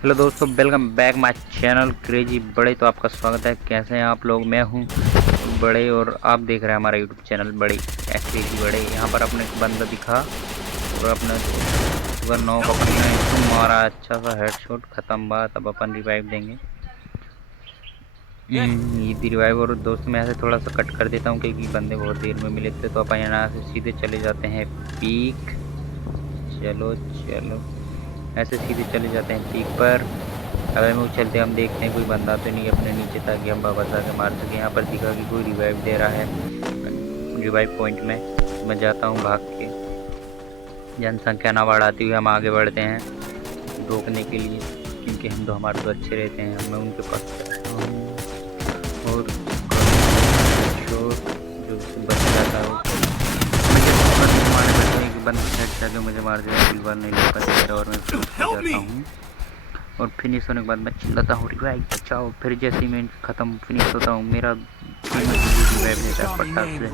Hello दोस्तों, welcome back my channel crazy बड़े। तो आपका स्वागत है। कैसे हैं आप लोग? मैं हूं बड़े और आप देख रहे हैं हमारा यूट्यूब चैनल बड़े क्रेजी बड़े। यहां पर अपने एक बंदा दिखा और अपने सुगर नौ का अपने इसको मारा, अच्छा सा हेडशॉट, खत्म बात। अब अपन रिवाइव देंगे। ये रिवाइव। और दोस्तों मैं ऐसे थोड़ा सा कट कर देता हूँ क्योंकि बंदे बहुत देर में मिले थे। तो अपन यहाँ से सीधे चले जाते हैं पीक। चलो चलो, ऐसे सीधे चले जाते हैं पीक पर। अब हमें उछलते हम देखते हैं कोई बंदा तो नहीं अपने नीचे, ताकि हम वापस आके मार सके। यहाँ पर दिखा कि कोई रिवाइव दे रहा है रिवाइव पॉइंट में। तो मैं जाता हूँ भाग के। जनसंख्या ना बढ़ाते हुए हम आगे बढ़ते हैं रोकने के लिए, क्योंकि हम तो हमारे तो अच्छे रहते हैं। मैं उनके पास जाता हूँ और शोर जो उससे बच जाता है वो मुझे मारने बैठे हैं कि बंद हेड जाके मुझे मार दिया। बिल्कुल नहीं ले पाता और मैं जाता हूँ। और फिनिश होने के बाद मैं चिल्लाता हूँ रिवाइव बचाओ। फिर जैसे ही मैं ख़त्म फिनिश होता हूँ, मेरा रिवाइव देता है फटाक से।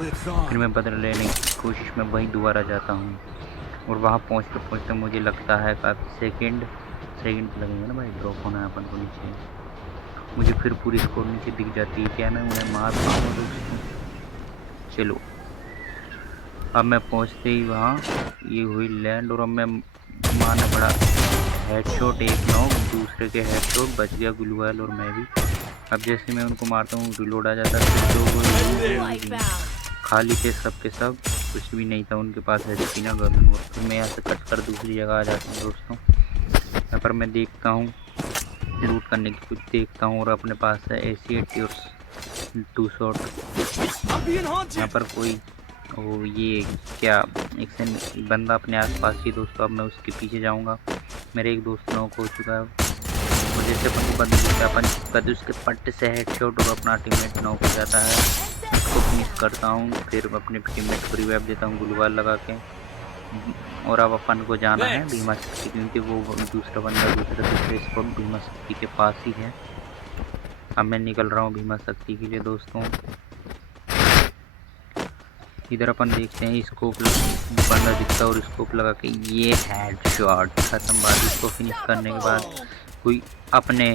फिर मैं बदला लेने की कोशिश में वहीं दोबारा जाता हूँ। और वहाँ पहुँचते मुझे लगता है काफ़ी सेकंड लगेंगे ना भाई, ड्रॉप होना है अपन को नीचे। मुझे फिर पूरी स्कोर नीचे दिख जाती है। क्या मैं उन्हें मार पाऊँगा दोस्तों? चलो, अब मैं पहुँचते ही वहाँ ये हुई लैंड और अब मैं मारना पड़ा हेडशॉट। एक नॉक, दूसरे के हेडशॉट, बच गया ग्लूवाल और मैं भी। अब जैसे मैं उनको मारता हूँ रिलोड आ जाता है। फिर तो खाली थे सब के सब, कुछ भी नहीं था उनके पास है ना गन। और फिर मैं यहाँ से कट कर दूसरी जगह आ जाता हूँ दोस्तों। यहाँ पर मैं देखता हूँ लूट करने की कुछ देखता हूँ और अपने पास है AC-80 और 2 शॉट। यहाँ पर कोई वो ये क्या एक से बंदा अपने आसपास ही दोस्तों। अब मैं उसके पीछे जाऊँगा। मेरे एक दोस्त नॉक हो चुका है और जैसे अपन को बंद दिखता है अपन कद उसके पट्टे से हेडशॉट और अपना टीममेट नॉक हो जाता है। उसको फिनिश करता हूँ। फिर अपने टीममेट को रिवाइव देता हूँ ग्लूवाल लगा के। और अब अपन को जाना है भीमा शक्ति, क्योंकि वो दूसरा बंदा दूसरे स्पॉट भीमा शक्ति के पास ही है। अब मैं निकल रहा हूँ भीमा शक्ति के लिए दोस्तों। इधर अपन देखते हैं स्कोप बंदा दिखता है और स्कोप लगा के ये हेडशॉट खत्म। बात इसको फिनिश करने के बाद कोई अपने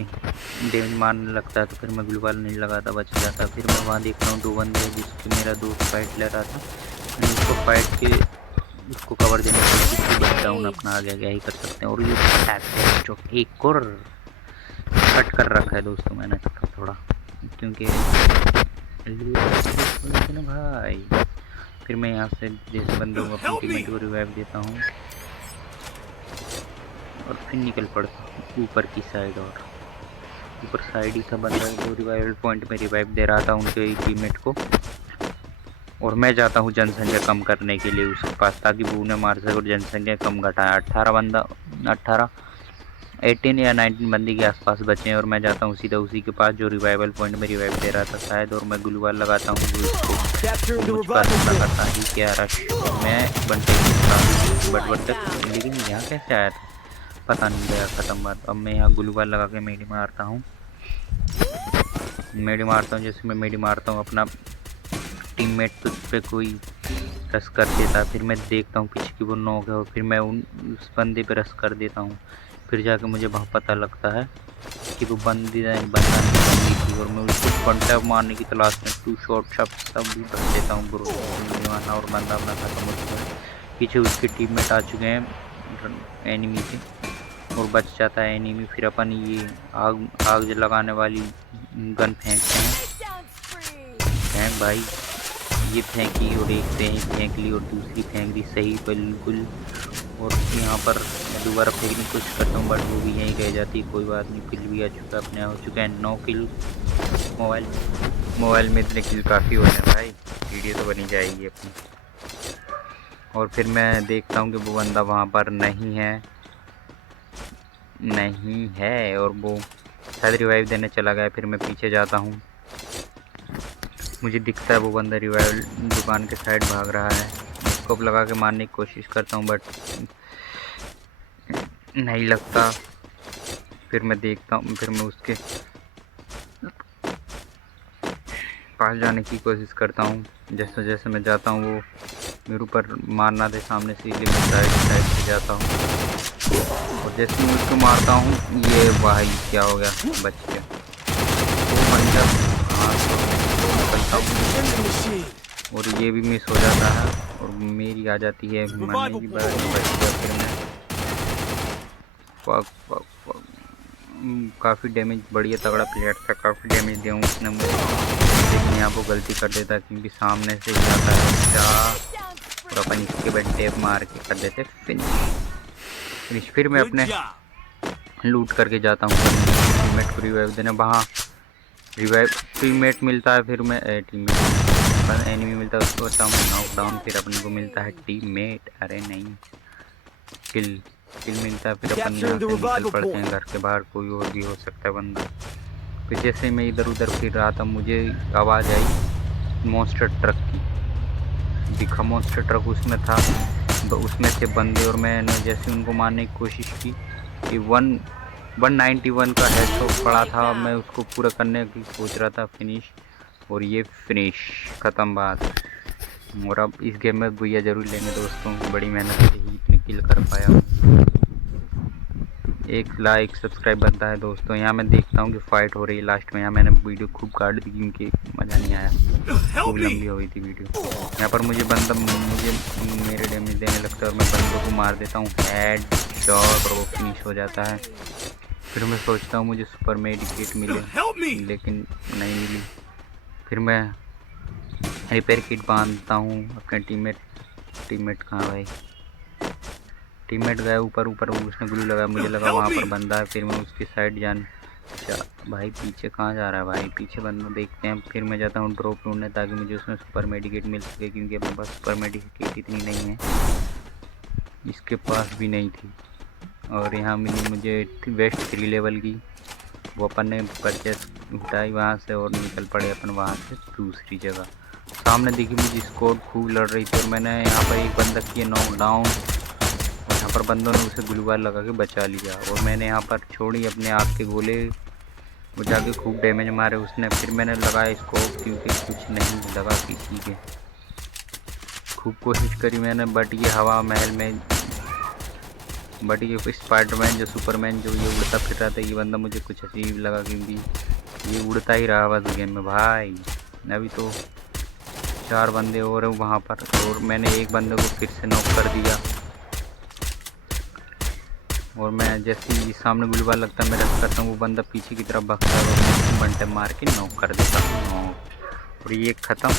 डैमेज मारने लगता है तो फिर मैं ग्लूवाल नहीं लगाता, बच जाता। फिर मैं वहाँ देखता हूँ 2 बंदे जिसके मेरा दोस्त फाइट ले रहा था। मैंने उसको फाइट के उसको कवर देने की कोशिश की, बट डाउन अपना आ गया, क्या ही कर सकते हैं। और ये हेडशॉट एक और कट कर रखा है दोस्तों मैंने थोड़ा, क्योंकि ना भाई। फिर मैं यहाँ से जिस बंदे को अपनी टीममेट को रिवाइव देता हूँ और फिर निकल पड़ता हूँ ऊपर की साइड। और ऊपर साइड ही था बंदा जो रिवाइवल पॉइंट में रिवाइव दे रहा था उनके टीममेट को। और मैं जाता हूँ जनसंख्या कम करने के लिए उसके पास, ताकि वो उन्हें मार सके और जनसंख्या कम घटाए। 18 या 19 बंदी के आसपास बचे हैं। और मैं जाता हूँ सीधा उसी के पास जो रिवाइवल पॉइंट में रिवाइव दे रहा था शायद। और मैं ग्लूवाल लगाता हूँ मुझ पर हमला करता ही क्या रश। मैं बनते बट तक, लेकिन यहाँ कैसे आया था पता नहीं गया, ख़त्म बात। अब मैं यहाँ ग्लूवाल लगा के मेडी मारता हूँ। जैसे मैं मेडी मारता हूँ अपना टीममेट तो उस पर कोई रस कर देता है। फिर मैं देखता हूँ पीछे की वो नॉक है और फिर मैं उस बंदे पे रस कर देता हूँ। फिर जाके मुझे वहाँ पता लगता है कि वो बंदा नहीं थी और मैं उसको कॉन्टैक्ट मारने की तलाश में 2 शॉट सब भी बच देता हूँ ब्रो। और बंदा अपना खत्म हो चुका है। पीछे उसके टीममेट आ चुके हैं एनिमी के और बच जाता है एनिमी। फिर अपन ये आग लगाने वाली गन फेंकते हैं। फेंक भाई, ये फेंकी और एक फेंक ली और दूसरी फेंक दी सही बिल्कुल। और यहाँ पर मैं दोबारा फेंकने की कोशिश करता हूँ बट वो भी यहीं रह जाती है। कोई बात नहीं, किल भी आ चुका है, अपने हो चुका है 9 किल। मोबाइल में इतने किल काफ़ी होते हैं भाई, वीडियो तो बनी जाएगी अपनी। और फिर मैं देखता हूँ कि वो बंदा वहाँ पर नहीं है और वो शायद रिवाइव देने चला गया। फिर मैं पीछे जाता हूँ, मुझे दिखता है वो बंदा रिवाइव दुकान के साइड भाग रहा है। स्कोप लगा के मारने की कोशिश करता हूँ बट नहीं लगता। फिर मैं देखता हूँ, फिर मैं उसके पास जाने की कोशिश करता हूँ। जैसे जैसे मैं जाता हूँ वो मेरे ऊपर मारना दे सामने से, इसलिए मैं साइड से जाता हूँ। और जैसे मैं उसको मारता हूँ, ये भाई क्या हो गया, बच गया। वो बंदा निकलता हूँ और ये भी मिस हो जाता है और मेरी आ जाती है मरने की बारी। बच गया फिर मैं। काफ़ी डैमेज, बढ़िया तगड़ा प्लेयर था, काफ़ी डैमेज दिया उसने मुझे, लेकिन यहाँ वो गलती कर देता क्योंकि सामने से ही आता है और अपन इसके बाद टेप मार के कर देते फिनिश। फिर मैं अपने लूट करके जाता हूँ टीममेट को रिवाइव देने। वहाँ रिवाइव टीममेट मिलता है, फिर मैं टीममेट एनिमी मिलता है उसको नॉक डाउन, फिर अपने को मिलता है टीममेट, अरे नहीं किल मिलता है। फिर अपन यहाँ से निकल पड़ते हैं घर के बाहर, कोई और भी हो सकता है बंदा। फिर जैसे मैं इधर उधर फिर रहा था, मुझे आवाज़ आई मॉन्स्टर ट्रक की, दिखा मॉन्स्टर ट्रक उसमें था, तो उसमें से बंदे, और मैंने जैसे उनको मारने की कोशिश की कि 191 का हेडशॉट पड़ा था, मैं उसको पूरा करने की सोच रहा था फिनिश, और ये फिनिश ख़त्म बात। और अब इस गेम में भैया ज़रूर लेंगे दोस्तों, बड़ी मेहनत से ही इतनी किल कर पाया। एक लाइक सब्सक्राइब बनता है दोस्तों। यहाँ मैं देखता हूँ कि फ़ाइट हो रही है लास्ट में। यहाँ मैंने वीडियो खूब काट दी क्योंकि मज़ा नहीं आया, खूब लंबी हो गई थी वीडियो। यहाँ पर मुझे बंदा मेरे डैमेज देने लगता है और मैं बंदों को मार देता हूँ हेड शॉट और वो फिनिश हो जाता है। फिर मैं सोचता हूँ मुझे सुपर मेडिकेट मिले, लेकिन नहीं मिली। फिर मैं रिपेयर किट बांधता हूँ अपने टीममेट कहाँ भाई, टीममेट गया ऊपर उसने ग्लू लगाया, मुझे लगा वहाँ पर बंदा है, फिर मैं उसकी साइड भाई पीछे कहाँ जा रहा है भाई, पीछे बंदा देखते हैं। फिर मैं जाता हूँ ड्रॉप ढूंढने ताकि मुझे उसमें सुपर मेडिकेट मिल सके, क्योंकि अपने पास सुपर मेडिकेट इतनी नहीं है, इसके पास भी नहीं थी। और यहाँ मिली मुझे वेस्ट 3 लेवल की, वो अपन ने परचेस उठाई वहाँ से और निकल पड़े अपन वहाँ से दूसरी जगह। सामने देखी मुझे स्क्वाड खूब लड़ रही थी और मैंने यहाँ पर एक बंदा किया नॉक डाउन, और यहाँ पर बंदों ने उसे ग्लूवाल लगा के बचा लिया, और मैंने यहाँ पर छोड़ी अपने आग के गोले, वो जाके खूब डैमेज मारे उसने। फिर मैंने लगाया स्कोप क्योंकि कुछ नहीं लगा किसी के, खूब कोशिश करी मैंने, बट ये हवा महल में, बट ये स्पाइडरमैन जो सुपरमैन जो ये उड़ता फिर रहा था, ये बंदा मुझे कुछ अजीब लगा क्योंकि ये उड़ता ही रहा बस गेम में भाई। अभी तो 4 बंदे और हैं वहाँ पर, और मैंने एक बंदे को फिर से नॉक कर दिया, और मैं जैसे ही सामने गुलबार लगता है मैं रख करता हूँ, वो बंदा पीछे की तरफ भागता है और मैं 1 टैप मार के नॉक कर देता हूँ, और ये ख़त्म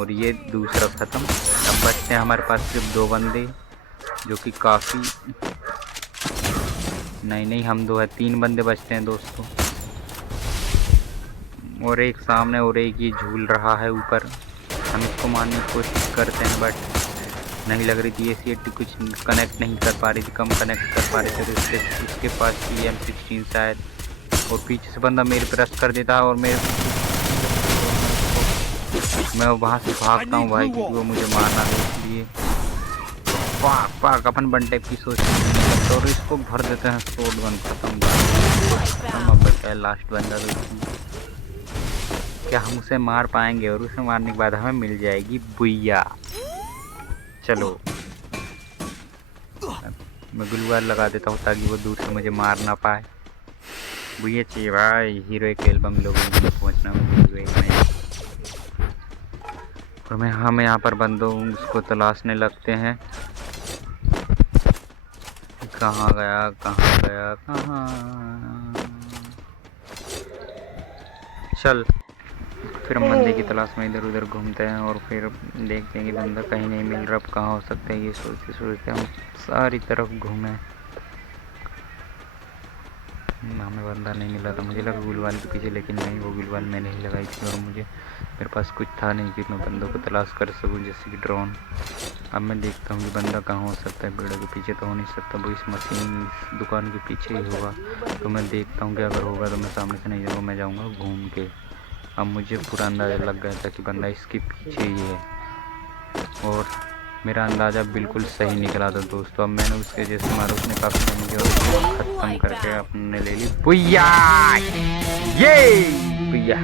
और ये दूसरा ख़त्म। अब बचते हैं हमारे पास सिर्फ 2 बंदे, जो कि काफ़ी नहीं हम 2 है, 3 बंदे बचते हैं दोस्तों, और एक सामने और एक ये झूल रहा है ऊपर। हम इसको मारने की कोशिश करते हैं बट नहीं लग रही थी, AC-80 कुछ कनेक्ट नहीं कर पा रही थी, कम कनेक्ट कर पा रहे थे, तो इसके पास M16 शायद, और पीछे से बंदा मेरे पे रश कर देता है और मैं वहाँ से भागता हूँ भाई क्योंकि वो मुझे मारना है, इसलिए पाक अपन वन टाइप की सोच लगता और इसको भर देते हैं शॉट गन, खत्म। अब बचा है लास्ट बंदा, क्या हम उसे मार पाएंगे, और उसे मारने के बाद हमें मिल जाएगी बुइया। चलो मैं ग्लूवाल लगा देता हूँ ताकि वो दूर से मुझे मार ना पाए। बुइया चाहिए भाई, हीरोइक एल्बम लोगों को पहुँचना में। और हम यहाँ पर बंदों उसको तलाशने लगते हैं, कहाँ गया चल। फिर हम बंदे की तलाश में इधर उधर घूमते हैं और फिर देखते हैं कि बंदा कहीं नहीं मिल रहा, अब कहाँ हो सकता है, ये सोचते सोचते हम सारी तरफ घूमे, हमें बंदा नहीं मिला था। मुझे लगा गुलवाल के पीछे, लेकिन नहीं, वो गुलवाल मैंने ही लगाई थी और मेरे पास कुछ था नहीं कि मैं बंदों को तलाश कर सकूं, जैसे कि ड्रोन। अब मैं देखता हूँ कि बंदा कहाँ हो सकता है, पेड़ों के पीछे तो हो नहीं सकता, वो इस मशीन दुकान के पीछे ही होगा। तो मैं देखता हूँ कि अगर होगा तो मैं सामने से नहीं जाऊँगा, मैं जाऊँगा घूम के। अब मुझे पूरा अंदाज़ा लग गया था कि बंदा इसके पीछे ही है, और मेरा अंदाज़ा बिल्कुल सही निकला था दोस्तों। अब मैंने उसके जैसे मारा, उसने काफ़ी मुझे और ख़त्म करके अपने ले ली बुइया, ये बुइया।